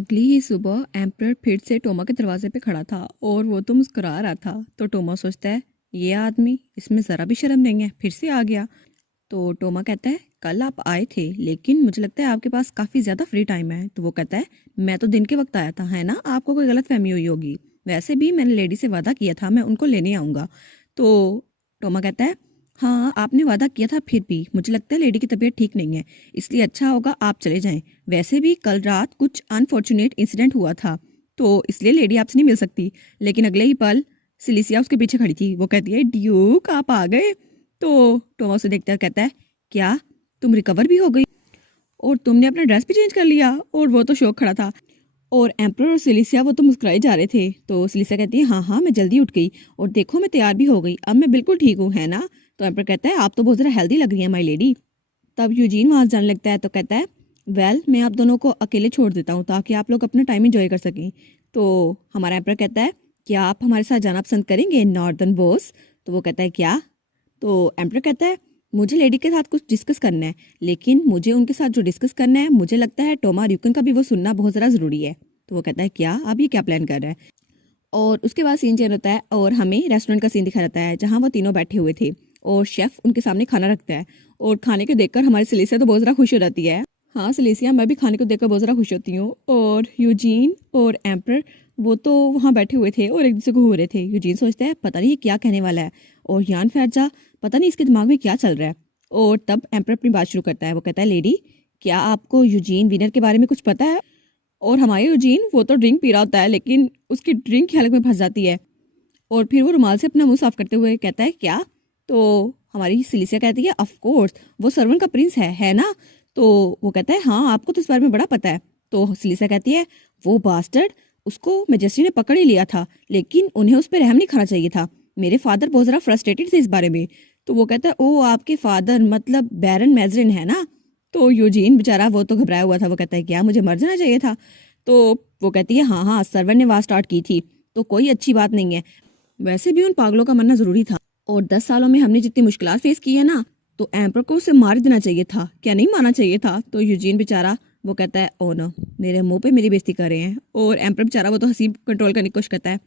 अगली ही सुबह एम्परर फिर से टोमा के दरवाजे पे खड़ा था और वो तो मुस्कुरा रहा था। तो टोमा सोचता है, ये आदमी, इसमें ज़रा भी शर्म नहीं है, फिर से आ गया। तो टोमा कहता है, कल आप आए थे लेकिन मुझे लगता है आपके पास काफ़ी ज़्यादा फ्री टाइम है। तो वो कहता है, मैं तो दिन के वक्त आया था, है ना, आपको कोई गलत फहमी हुई होगी। वैसे भी मैंने लेडी से वादा किया था, मैं उनको लेने आऊँगा। तो टोमा कहता है, हाँ आपने वादा किया था, फिर भी मुझे लगता है लेडी की तबीयत ठीक नहीं है, इसलिए अच्छा होगा आप चले जाएं। वैसे भी कल रात कुछ अनफॉर्चुनेट इंसिडेंट हुआ था, तो इसलिए लेडी आपसे नहीं मिल सकती। लेकिन अगले ही पल सिलिसिया उसके पीछे खड़ी थी। वो कहती है, ड्यूक आप आ गए। तो टोमा उसे देखता है, कहता है, क्या तुम रिकवर भी हो गई और तुमने अपना ड्रेस भी चेंज कर लिया। और वो तो शौक खड़ा था। और एम्परर और सिलिसिया वो तो मुस्कुराए जा रहे थे। तो सिलिसिया कहती है, हाँ हाँ मैं जल्दी उठ गई और देखो मैं तैयार भी हो गई, अब मैं बिल्कुल ठीक हूँ, है ना। तो एम्परर कहता है, आप तो बहुत ज़्यादा हेल्दी लग रही है माई लेडी। तब यूजीन वहाँ से जाने लगता है। तो कहता है, वेल मैं आप दोनों को अकेले छोड़ देता हूँ ताकि आप लोग अपना टाइम एंजॉय कर सकें। तो हमारा एम्परर कहता है, क्या आप हमारे साथ जाना पसंद करेंगे नॉर्दर्न बॉस। तो वो कहता है, क्या। तो एम्परर कहता है, मुझे लेडी के साथ कुछ डिस्कस करना है, लेकिन मुझे उनके साथ जो डिस्कस करना है मुझे लगता है टोमा र्यूकन का भी वो सुनना बहुत ज़्यादा ज़रूरी है। तो वो कहता है, क्या आप ये क्या प्लान कर रहे हैं। और उसके बाद सीन चेंज होता है और हमें रेस्टोरेंट का सीन दिखाया जाता है जहाँ वो तीनों बैठे हुए थे और शेफ उनके सामने खाना रखता है। और खाने को देखकर हमारी सिलेसिया तो बहुत ज़्यादा खुश हो जाती है। हाँ सिलेसिया, मैं भी खाने को देखकर बहुत ज़्यादा खुश होती हूँ। और यूजीन और एम्पर वो तो वहाँ बैठे हुए थे और एक दूसरे को घूर रहे थे। यूजीन सोचता है, पता नहीं ये क्या कहने वाला है। और यान फैरजा, पता नहीं इसके दिमाग में क्या चल रहा है। और तब एम्पर अपनी बात शुरू करता है। वो कहता है, लेडी, क्या आपको यूजीन विनर के बारे में कुछ पता है। और हमारे यूजीन वो तो ड्रिंक पी रहा होता है लेकिन उसकी ड्रिंक की हलक में फंस जाती है। और फिर वो रुमाल से अपना मुंह साफ करते हुए कहता है, क्या। तो हमारी सिलिसिया कहती है, ऑफ कोर्स वो सर्वन का प्रिंस है ना। तो वो कहता है, हाँ आपको तो इस बारे में बड़ा पता है। तो सिलिसिया कहती है, वो बास्टर्ड, उसको मेजेस्टी ने पकड़ ही लिया था, लेकिन उन्हें उस पर रहम नहीं खाना चाहिए था। मेरे फादर बहुत ज़्यादा फ्रस्ट्रेटेड थे इस बारे में। तो वो कहता है, ओ आपके फादर मतलब बैरन मैजरिन है ना। तो यूजीन बेचारा वो तो घबराया हुआ था। वो कहता है, क्या मुझे मर जाना चाहिए था। तो वो कहती है, हाँ हाँ सर्वन ने वार स्टार्ट की थी, तो कोई अच्छी बात नहीं है। वैसे भी उन पागलों का मरना जरूरी था। और 10 सालों में हमने जितनी मुश्किलात फेस की है ना, तो एम्पर को उसे मार देना चाहिए था, क्या नहीं मारना चाहिए था। तो यूजीन बेचारा वो कहता है, ओ नो, मेरे मुंह पे मेरी बेइज्जती कर रहे हैं। और एम्पर बेचारा वो तो हंसी कंट्रोल करने की कोशिश करता है।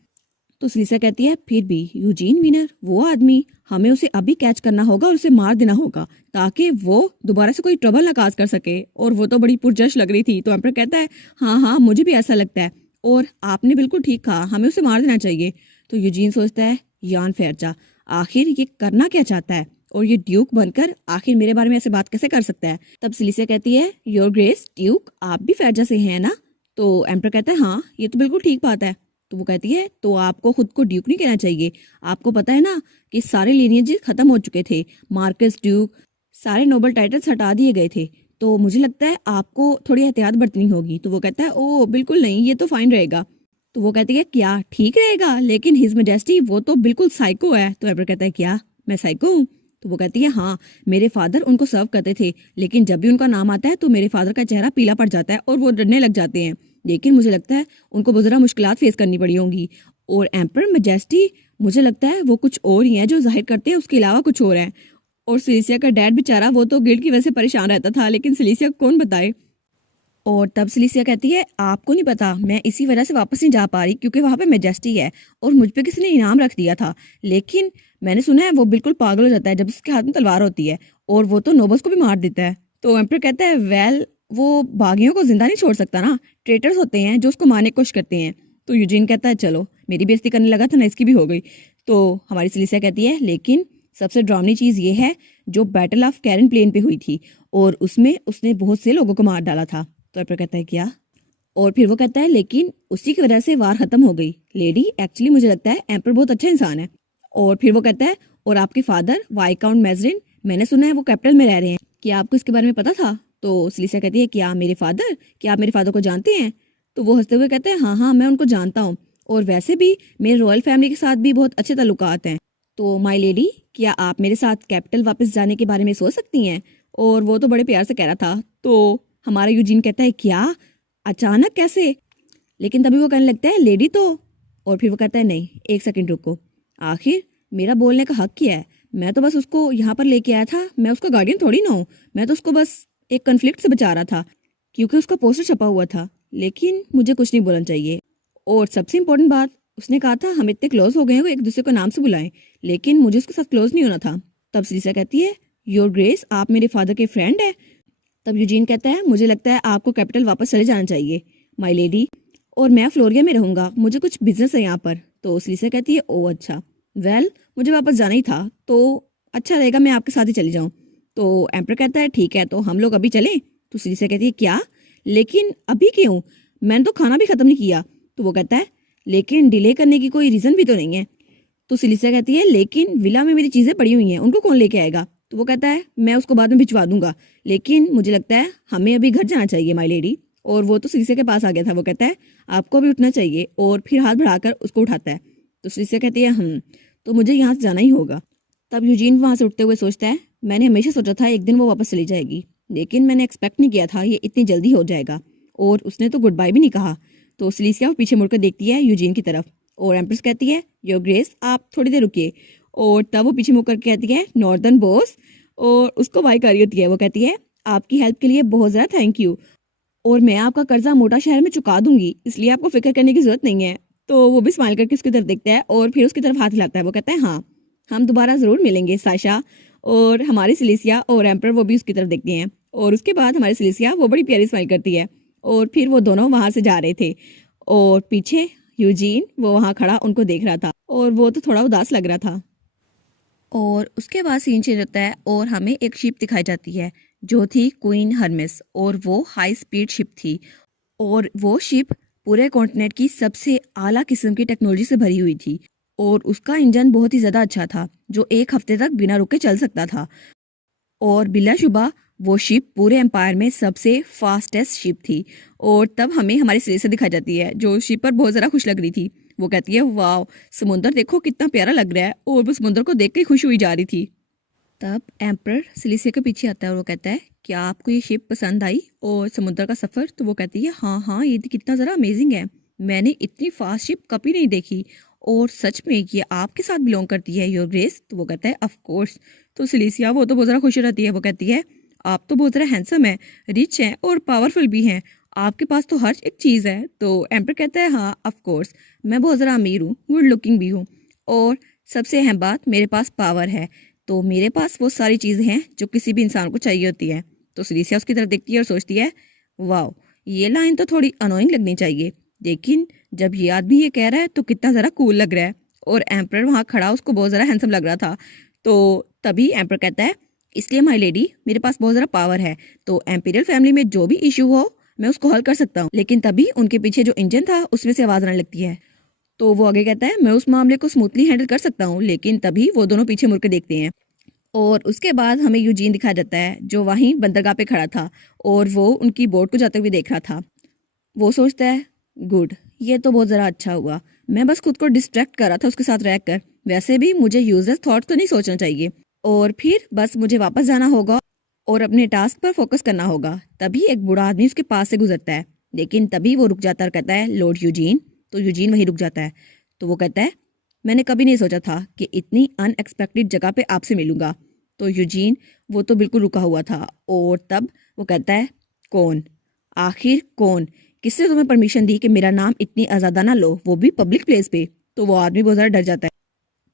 तो सिलिसा कहती है, फिर भी यूजीन विनर वो आदमी, हमें उसे अभी कैच करना होगा और उसे मार देना होगा ताकि वो दोबारा से कोई ट्रबल ना काज कर सके। और वो तो बड़ी पुरजश लग रही थी। तो एम्पर कहता है, हाँ हाँ मुझे भी ऐसा लगता है और आपने बिल्कुल ठीक कहा, हमें उसे मार देना चाहिए। तो यूजीन सोचता है, यान फेरजा आखिर ये करना क्या चाहता है और ये ड्यूक बनकर आखिर मेरे बारे में ऐसे बात कैसे कर सकता है। तब सिलिसिया कहती है, योर ग्रेस ड्यूक आप भी फेरजा से हैं ना। तो एम्पर कहता है, हाँ ये तो बिल्कुल ठीक बात है। तो वो कहती है, तो आपको खुद को ड्यूक नहीं कहना चाहिए। आपको पता है ना कि सारे लीनियज खत्म हो चुके थे, मार्कस ड्यूक, सारे नोबल टाइटल्स हटा दिए गए थे। तो मुझे लगता है आपको थोड़ी एहतियात बरतनी होगी। तो वो कहता है, ओ बिल्कुल नहीं, ये तो फाइन रहेगा। तो वो कहती है, क्या ठीक रहेगा, लेकिन हिज मैजेस्टी वो तो बिल्कुल साइको है। तो एम्पर कहता है, क्या मैं साइको हूँ। तो वो कहती है, हाँ मेरे फादर उनको सर्व करते थे, लेकिन जब भी उनका नाम आता है तो मेरे फादर का चेहरा पीला पड़ जाता है और वो डरने लग जाते हैं। लेकिन मुझे लगता है उनको बहुत ज़्यादा मुश्किलात फेस करनी पड़ी होंगी। और एम्पर मैजेस्टी मुझे लगता है वो कुछ और ही है जो जाहिर करते हैं, उसके अलावा कुछ और है। और सिलिसिया का डैड बेचारा वो तो गिल्ड की वजह से परेशान रहता था, लेकिन सिलिसिया को कौन बताए। और तब सिलिसिया कहती है, आपको नहीं पता, मैं इसी वजह से वापस नहीं जा पा रही क्योंकि वहाँ पे मैजेस्टी है और मुझ पे किसी ने इनाम रख दिया था। लेकिन मैंने सुना है वो बिल्कुल पागल हो जाता है जब उसके हाथ में तलवार होती है और वो तो नोबस को भी मार देता है। तो एम्पर कहता है, वेल वो बागियों को जिंदा नहीं छोड़ सकता ना, ट्रेटर्स होते हैं जो उसको मारने की कोशिश करते हैं। तो यूजीन कहता है, चलो मेरी बेइज्जती करने लगा था ना, इसकी भी हो गई। तो हमारी सिलिसिया कहती है, लेकिन सबसे ड्रामनी चीज़ ये है जो बैटल ऑफ कैरन प्लेन पे हुई थी और उसमें उसने बहुत से लोगों को मार डाला था। तो एम्पर कहता है, क्या। और फिर वो कहता है, लेकिन उसी की वजह से वार खत्म हो गई। लेडी एक्चुअली मुझे लगता है एम्पर बहुत अच्छा इंसान है। और फिर वो कहता है, और आपके फादर वाइकाउंट मैजरिन, मैंने सुना है वो कैपिटल में रह रहे हैं, क्या आपको इसके बारे में पता था। तो सिलिसिया कहती है, क्या मेरे फादर, क्या आप मेरे फादर को जानते हैं। तो वो हंसते हुए कहते हैं, हाँ हाँ मैं उनको जानता हूँ और वैसे भी मेरे रॉयल फैमिली के साथ भी बहुत अच्छे ताल्लुकात हैं। तो माई लेडी, क्या आप मेरे साथ कैपिटल वापस जाने के बारे में सोच सकती हैं। और वो तो बड़े प्यार से कह रहा था। तो हमारा यूजीन कहता है, क्या अचानक कैसे। लेकिन तभी वो कहने लगता है, लेडी तो। और फिर वो कहता है, नहीं एक सेकंड रुको, आखिर मेरा बोलने का हक क्या है। मैं तो बस उसको यहाँ पर लेके आया था, मैं उसका गार्डियन थोड़ी ना हूँ। मैं तो उसको बस एक कन्फ्लिक्ट से बचा रहा था क्योंकि उसका पोस्टर छपा हुआ था। लेकिन मुझे कुछ नहीं बोलना चाहिए। और सबसे इम्पोर्टेंट बात, उसने कहा था हम इतने क्लोज हो गए हैं, वो एक दूसरे को नाम से बुलाएं, लेकिन मुझे उसके साथ क्लोज नहीं होना था। तब सीसा कहती है, योर ग्रेस, आप मेरे फादर के फ्रेंड है। तब यूजीन कहता है, मुझे लगता है आपको कैपिटल वापस चले जाना चाहिए माई लेडी, और मैं फ्लोरिया में रहूंगा, मुझे कुछ बिजनेस है यहाँ पर। तो सीसा कहती है, ओ अच्छा, वेल मुझे वापस जाना ही था, तो अच्छा रहेगा मैं आपके साथ ही चली जाऊँ। तो एम्पर कहता है, ठीक है तो हम लोग अभी चलें। तो सीसा कहती है, क्या, लेकिन अभी क्यों, मैंने तो खाना भी खत्म नहीं किया। तो वो कहता है, लेकिन डिले करने की कोई रीजन भी तो नहीं है। तो सिलिसा कहती है, लेकिन विला में मेरी चीजें पड़ी हुई हैं, उनको कौन लेके आएगा। तो वो कहता है, मैं उसको बाद में भिजवा दूंगा, लेकिन मुझे लगता है हमें अभी घर जाना चाहिए माई लेडी। और वो तो सिलिसा के पास आ गया था। वो कहता है, आपको भी उठना चाहिए, और फिर हाथ बढ़ाकर उसको उठाता है। तो सिलिसा कहती है, तो मुझे यहाँ से जाना ही होगा। तब यूजीन वहां से उठते हुए सोचता है, मैंने हमेशा सोचा था एक दिन वो वापस चली जाएगी, लेकिन मैंने एक्सपेक्ट नहीं किया था ये इतनी जल्दी हो जाएगा। और उसने तो गुड बाय भी नहीं कहा। तो सिलिसिया पीछे मुड़कर देखती है यूजीन की तरफ, और एम्प्रेस कहती है, योर ग्रेस, आप थोड़ी देर रुकिए। और तब वो पीछे मुड़कर कहती है, नॉर्दर्न बॉस, और उसको बाय कर रही होती है। वो कहती है, आपकी हेल्प के लिए बहुत ज़्यादा थैंक यू, और मैं आपका कर्जा मोटा शहर में चुका दूंगी, इसलिए आपको फिक्र करने की जरूरत नहीं है। तो वो भी स्माइल करके उसकी तरफ देखता है, और फिर उसकी तरफ हाथ हिलाता है। वो कहता है, हाँ हम दोबारा ज़रूर मिलेंगे साशा। और हमारी सिलिसिया और एम्पर वो भी उसकी तरफ देखते हैं, और उसके बाद हमारी सिलिसिया वो बड़ी प्यारी स्माइल करती है। और फिर वो दोनों वहाँ से जा रहे थे, और पीछे यूजीन वो वहाँ खड़ा उनको देख रहा था, और वो तो थोड़ा उदास लग रहा था। और उसके बाद सीन चेंज होता है, और हमें एक शिप दिखाई जाती है जो थी क्वीन हर्मेस, और वो हाई स्पीड शिप थी। और वो शिप पूरे कॉन्टिनेंट की सबसे आला किस्म की टेक्नोलॉजी से भरी हुई थी, और उसका इंजन बहुत ही ज़्यादा अच्छा था, जो एक हफ्ते तक बिना रुके चल सकता था। और बिलाशुबा वो शिप पूरे एम्पायर में सबसे फास्टेस्ट शिप थी। और तब हमें हमारी सिलेसा दिखाई जाती है, जो शिप पर बहुत ज़्यादा खुश लग रही थी। वो कहती है, वाह समुंदर देखो कितना प्यारा लग रहा है, और वो समुंदर को देख के खुश हुई जा रही थी। तब एम्पर सिलिसिया के पीछे आता है, और वो कहता है, क्या आपको ये शिप पसंद आई और समुद्र का सफ़र। तो वो कहती है, हाँ हाँ ये कितना ज़रा अमेजिंग है, मैंने इतनी फास्ट शिप कभी नहीं देखी, और सच में ये आपके साथ बिलोंग करती है योर ग्रेस। तो वो कहता है, ऑफ कोर्स। तो सिलिसिया वो तो बहुत ज़्यादा खुश रहती है। वो कहती है, आप तो बहुत ज़्यादा हैंडसम हैं, रिच हैं, और पावरफुल भी हैं, आपके पास तो हर एक चीज़ है। तो एम्पर कहता है, हाँ ऑफ कोर्स, मैं बहुत ज़्यादा अमीर हूँ, गुड लुकिंग भी हूँ, और सबसे अहम बात, मेरे पास पावर है। तो मेरे पास वो सारी चीज़ें हैं जो किसी भी इंसान को चाहिए होती है। तो सिलिसिया उसकी तरफ देखती है और सोचती है, वाह ये लाइन तो थोड़ी अनोइंग लगनी चाहिए, लेकिन जब ये आदमी ये कह रहा है तो कितना ज़रा कूल लग रहा है। और एम्पर वहाँ खड़ा उसको बहुत ज़रा हैंडसम लग रहा था। तो तभी एम्पर कहता है, इसलिए माई लेडी मेरे पास बहुत ज़रा पावर है, तो एम्पीरियल फैमिली में जो भी इशू हो मैं उसको हल कर सकता हूँ। लेकिन तभी उनके पीछे जो इंजन था उसमें से आवाज़ आने लगती है। तो वो आगे कहता है, मैं उस मामले को स्मूथली हैंडल कर सकता हूँ। लेकिन तभी वो दोनों पीछे मुड़ के देखते हैं, और उसके बाद हमें यूजीन दिखाया जाता है, जो वहीं बंदरगाह पे खड़ा था, और वो उनकी बोट को जाते हुए देख रहा था। वो सोचता है, गुड, ये तो बहुत ज़रा अच्छा हुआ, मैं बस खुद को डिस्ट्रैक्ट कर रहा था उसके साथ रहकर, वैसे भी मुझे यूजलेस थॉट तो नहीं सोचना चाहिए। और फिर बस मुझे वापस जाना होगा और अपने टास्क पर फोकस करना होगा। तभी एक बूढ़ा आदमी उसके पास से गुजरता है, लेकिन तभी वो रुक जाता है और कहता है, लॉर्ड यूजीन। तो यूजीन वहीं रुक जाता है। तो वो कहता है, मैंने कभी नहीं सोचा था कि इतनी अनएक्सपेक्टेड जगह पे आपसे मिलूंगा। तो यूजीन वो तो बिल्कुल रुका हुआ था, और तब वो कहता है, कौन, आखिर कौन, किसने तुम्हें परमिशन दी कि मेरा नाम इतनी आज़ादाना लो, वो भी पब्लिक प्लेस पे। तो वो आदमी बहुत ज़्यादा डर जाता है।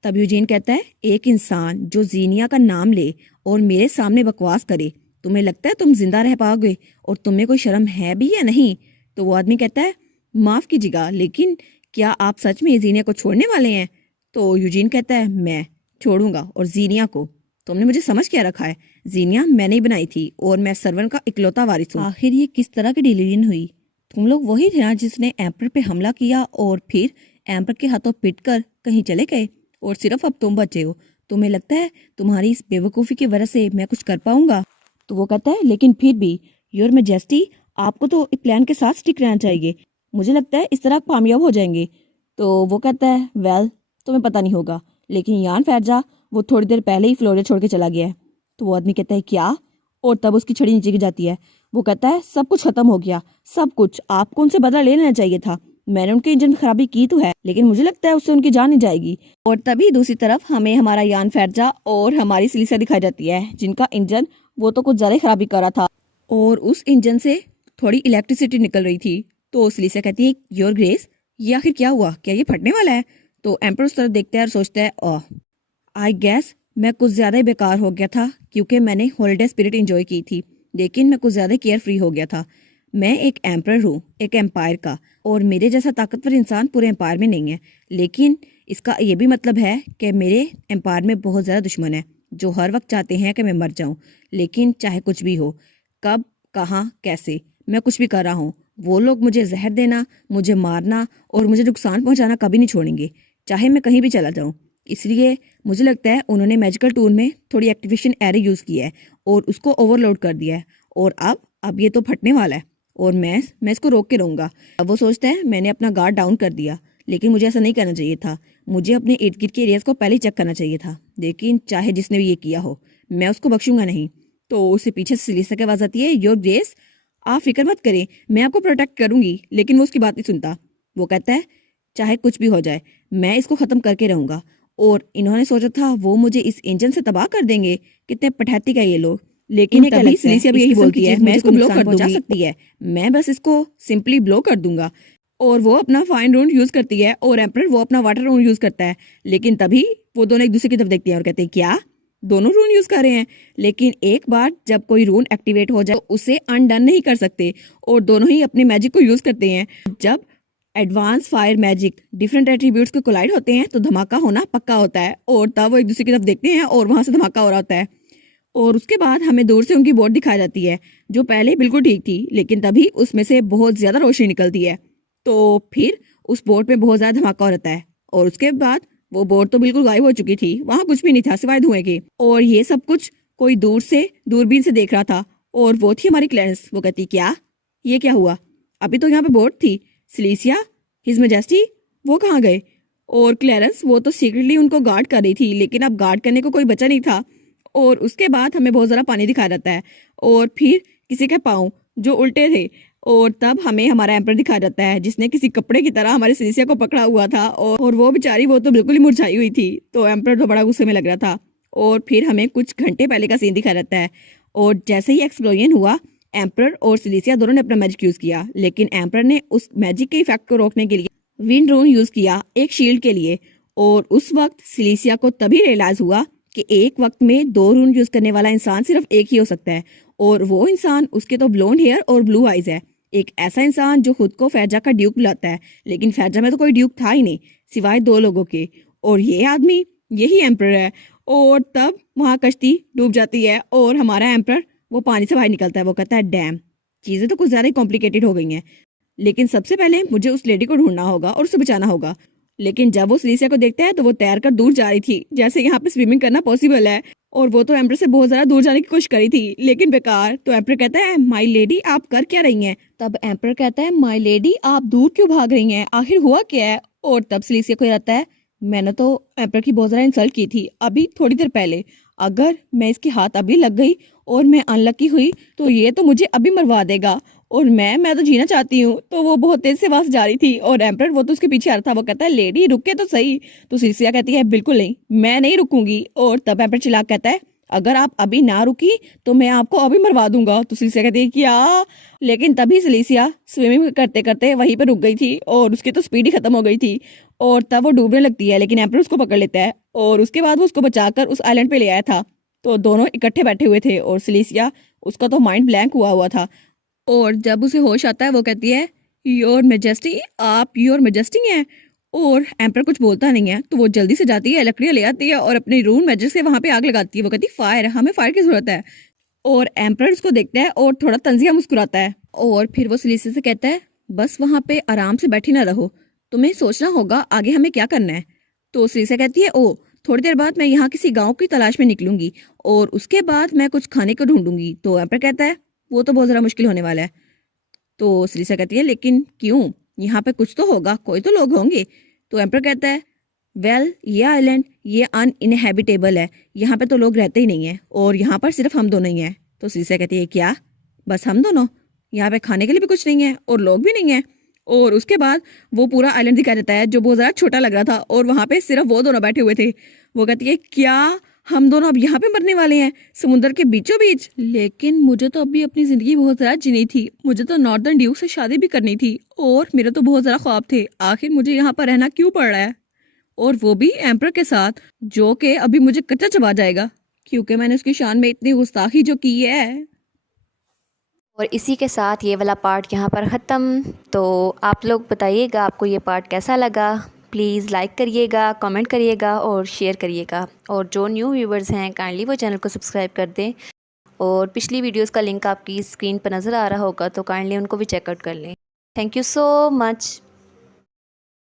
तब यूजीन कहता है, एक इंसान जो जीनिया का नाम ले और मेरे सामने बकवास करे, तुम्हें लगता है तुम जिंदा रह पाओगे, और तुम्हें कोई शर्म है भी या नहीं। तो वो आदमी कहता है, माफ़ कीजिएगा, लेकिन क्या आप सच में जीनिया को छोड़ने वाले हैं। तो यूजीन कहता है, मैं छोड़ूंगा, और जीनिया को तुमने मुझे समझ क्या रखा है, जीनिया मैंने ही बनाई थी, और मैं सर्वन का इकलौता वारिस हूँ। आखिर ये किस तरह की डिलीजन हुई, तुम लोग वही थे ना जिसने एम्पर पे हमला किया, और फिर एम्पर के हाथों पिट कर कहीं चले गए, और सिर्फ अब तुम बचे हो। तुम्हें लगता है तुम्हारी इस बेवकूफ़ी की वजह से मैं कुछ कर पाऊंगा। तो वो कहता है, लेकिन फिर भी योर मैजेस्टी, आपको तो इस प्लान के साथ स्टिक रहना चाहिए, मुझे लगता है इस तरह कामयाब हो जाएंगे। तो वो कहता है, वेल तुम्हें पता नहीं होगा, लेकिन यान फैजा वो थोड़ी देर पहले ही फ्लोरिडा छोड़ के चला गया है। तो वो आदमी कहता है, क्या। और तब उसकी छड़ी नीचे गिर जाती है। वो कहता है, सब कुछ खत्म हो गया, सब कुछ, आपको उनसे बदला ले लेना चाहिए था, मैंने उनके इंजन में खराबी की तो है, लेकिन मुझे लगता है उससे उनकी जान नहीं जाएगी। और तभी दूसरी तरफ हमें हमारा यान फैजा और हमारी सिलिसा दिखाई जाती है, जिनका इंजन वो तो कुछ ज़्यादा खराबी कर रहा था, और उस इंजन से थोड़ी इलेक्ट्रिसिटी निकल रही थी। तो सिलिसिया कहती है योर ग्रेस, ये आखिर क्या हुआ, क्या ये फटने वाला है? तो एम्पर उस तरफ देखता है और सोचता है ओह, आई गेस मैं कुछ ज़्यादा ही बेकार हो गया था क्योंकि मैंने हॉलीडे स्पिरिट इंजॉय की थी, लेकिन मैं कुछ ज़्यादा केयर फ्री हो गया था। मैं एक एम्पर हूँ, एक एम्पायर का, और मेरे जैसा ताकतवर इंसान पूरे एम्पायर में नहीं है। लेकिन इसका ये भी मतलब है कि मेरे एम्पायर में बहुत ज़्यादा दुश्मन है जो हर वक्त चाहते हैं कि मैं मर जाऊँ। लेकिन चाहे कुछ भी हो, कब, कहाँ, कैसे, मैं कुछ भी कर रहा हूँ, वो लोग मुझे जहर देना, मुझे मारना और मुझे नुकसान पहुँचाना कभी नहीं छोड़ेंगे, चाहे मैं कहीं भी चला जाऊँ। इसलिए मुझे लगता है उन्होंने मैजिकल टूल में थोड़ी एक्टिवेशन एरर यूज़ किया है और उसको ओवरलोड कर दिया है, और अब ये तो फटने वाला है और मैं इसको रोक के रहूँगा। अब वो सोचता है मैंने अपना गार्ड डाउन कर दिया, लेकिन मुझे ऐसा नहीं करना चाहिए था। मुझे अपने इर्द गिर्द के एरियाज को पहले ही चेक करना चाहिए था। लेकिन चाहे जिसने भी ये किया हो, मैं उसको बख्शूंगा नहीं। तो उसे पीछे से सिलिसा की आवाज़ आती है, योर ग्रेस, आप फिक्र मत करें, मैं आपको प्रोटेक्ट करूंगी। लेकिन वो उसकी बात नहीं सुनता। वो कहता है चाहे कुछ भी हो जाए, मैं इसको ख़त्म करके रहूँगा। और इन्होंने सोचा था वो मुझे इस इंजन से तबाह कर देंगे। कितने पटैटिक है ये लोग। लेकिन तभी सिलिसिया भी यही बोलती है मैं इसको ब्लो कर दूंगी सकती है, मैं बस इसको सिंपली ब्लो कर दूंगा। और वो अपना फाइन रून यूज करती है और एम्परर वो अपना वाटर रून यूज करता है। लेकिन तभी वो दोनों एक दूसरे की तरफ देखते हैं और कहते हैं क्या दोनों रून यूज कर रहे हैं? लेकिन एक बार जब कोई रून एक्टिवेट हो जाए तो उसे अनडन नहीं कर सकते, और दोनों ही अपने मैजिक को यूज करते हैं। जब advance fire magic different attributes को कोलाइड होते हैं तो धमाका होना पक्का होता है, और तब वो एक दूसरे की तरफ देखते हैं और वहां से धमाका हो रहा होता है। और उसके बाद हमें दूर से उनकी बोट दिखाई जाती है जो पहले बिल्कुल ठीक थी, लेकिन तभी उसमें से बहुत ज्यादा रोशनी निकलती है। तो फिर उस बोट में बहुत ज्यादा धमाका हो जाता है, और उसके बाद वो बोट तो बिल्कुल गायब हो चुकी थी, वहां कुछ भी नहीं था सिवाय धुएं के। और ये सब कुछ कोई दूर से दूरबीन से देख रहा था, और वो थी हमारी क्लैरेंस। वो कहती क्या ये क्या हुआ? अभी तो यहाँ पे बोट थी। सिलिसिया, हिज मैजेस्टी, वो कहाँ गए? और क्लैरेंस वो तो सीक्रेटली उनको गार्ड कर रही थी, लेकिन अब गार्ड करने को कोई बचा नहीं था। और उसके बाद हमें बहुत ज़रा पानी दिखाया जाता है, और फिर किसी के पाँव जो उल्टे थे, और तब हमें हमारा एम्पर दिखाया जाता है जिसने किसी कपड़े की तरह हमारे सिलिसिया को पकड़ा हुआ था, और वो बेचारी वो तो बिल्कुल ही मुरझाई हुई थी। तो एम्पर तो बड़ा गुस्से में लग रहा था। और फिर हमें कुछ घंटे पहले का सीन दिखाया जाता है, और जैसे ही एक्सप्लोजन हुआ एम्पर और सिलिसिया दोनों ने अपना मैजिक यूज़ किया, लेकिन एम्पर ने उस मैजिक के इफेक्ट को रोकने के लिए विंड रून यूज़ किया एक शील्ड के लिए। और उस वक्त सिलिसिया को तभी रियलाइज हुआ कि एक वक्त में 2 रून यूज करने वाला इंसान सिर्फ एक ही हो सकता है, और वो इंसान उसके तो ब्लोंड हेयर और ब्लू आइज है। एक ऐसा इंसान जो खुद को फैजा का ड्यूक बुलाता है, लेकिन फैजा में तो कोई ड्यूक था ही नहीं सिवाय 2 लोगों के, और ये आदमी यही एम्पर है। और तब वहाँ कश्ती डूब जाती है और हमारा एम्पर वो पानी से बाहर निकलता है। वो कहता है डैम, चीज़ें तो कुछ ज़्यादा ही कॉम्प्लिकेटेड हो गई हैं, लेकिन सबसे पहले मुझे उस लेडी को ढूंढना होगा और उसे बचाना होगा। लेकिन जब वो सिलिसिया को देखता है तो वो तैर कर दूर जा रही थी, जैसे यहाँ पे स्विमिंग करना पॉसिबल है, और वो तो एम्पर से बहुत ज्यादा दूर जाने की कोशिश करी थी, लेकिन बेकार। तो एम्पर कहता है माय लेडी आप कर क्या रही हैं? तब एम्पर कहता है माय लेडी आप दूर क्यों भाग रही हैं, आखिर हुआ क्या है? और तब सिलिसिया को आता है मैंने तो एम्पर की बहुत ज्यादा इंसल्ट की थी अभी थोड़ी देर पहले, अगर मैं इसके हाथ अभी लग गई और मैं अनलकी हुई तो ये तो मुझे अभी मरवा देगा, और मैं तो जीना चाहती हूँ। तो वो बहुत तेज से वहां से जा रही थी, और एम्पर वो तो उसके पीछे आ रहा था। वो कहता है लेडी रुके तो सही। तो सिलिसिया कहती है बिल्कुल नहीं, मैं नहीं रुकूंगी। और तब एम्पर चिल्ला कहता है अगर आप अभी ना रुकी तो मैं आपको अभी मरवा दूंगा। तो सिलिसिया कहती है क्या? लेकिन तभी सिलिसिया स्विमिंग करते करते वहीं पर रुक गई थी, और उसकी तो स्पीड ही खत्म हो गई थी, और तब वो डूबने लगती है। लेकिन एम्पर उसको पकड़ लेता है, और उसके बाद वो उसको बचाकर उस आइलैंड पे ले आया था। तो दोनों इकट्ठे बैठे हुए थे, और सिलिसिया उसका तो माइंड ब्लैंक हुआ था। और जब उसे होश आता है वो कहती है योर मेजेस्टी आप योर मेजेस्टी हैं। और एम्पर कुछ बोलता नहीं है, तो वो जल्दी से जाती है, लकड़ियाँ ले आती है और अपनी रून मैजिक से वहां पे आग लगाती है। वो कहती है फायर, हमें फायर की जरूरत है। और एम्पर उसको देखता है और थोड़ा तंजिया मुस्कुराता है, और फिर वो सिलिसिया से कहता है बस वहां पे आराम से बैठी ना रहो, तुम्हें सोचना होगा आगे हमें क्या करना है। तो सिलिसिया कहती है ओ थोड़ी देर बाद मैं यहाँ किसी गाँव की तलाश में निकलूंगी, और उसके बाद मैं कुछ खाने को ढूंढूंगी। तो एम्पर कहता है वो तो बहुत ज़रा मुश्किल होने वाला है। तो सिलिसा कहती है लेकिन क्यों, यहाँ पे कुछ तो होगा, कोई तो लोग होंगे। तो एम्पर कहता है वेल ये आइलैंड ये अनइनहेबिटेबल है, यहाँ पे तो लोग रहते ही नहीं है, और यहाँ पर सिर्फ हम दोनों ही हैं। तो सिलिसा कहती है क्या बस हम दोनों? यहाँ पे खाने के लिए भी कुछ नहीं है और लोग भी नहीं है। और उसके बाद वो पूरा आइलैंड दिखाया जाता है जो बहुत ज़्यादा छोटा लग रहा था, और वहाँ पे सिर्फ वो दोनों बैठे हुए थे। वो कहती है क्या हम दोनों अब यहाँ पे मरने वाले हैं, समुंदर के बीचों बीच। लेकिन मुझे तो अभी अपनी जिंदगी बहुत ज़्यादा जीनी थी, मुझे तो नॉर्दर्न ड्यूक से शादी भी करनी थी, और मेरे तो बहुत ज़्यादा ख्वाब थे। आखिर मुझे यहाँ पर रहना क्यों पड़ रहा है, और वो भी एम्पर के साथ, जो कि अभी मुझे कच्चा चबा जाएगा, क्योंकि मैंने उसकी शान में इतनी गुस्ताखी जो की है। और इसी के साथ ये वाला पार्ट यहाँ पर ख़त्म। तो आप लोग बताइएगा आपको ये पार्ट कैसा लगा। प्लीज़ लाइक करिएगा, कमेंट करिएगा और शेयर करिएगा। और जो न्यू व्यूवर्स हैं काइंडली वो चैनल को सब्सक्राइब कर दें। और पिछली वीडियोस का लिंक आपकी स्क्रीन पर नज़र आ रहा होगा, तो काइंडली उनको भी चेकआउट कर लें। Thank you so much.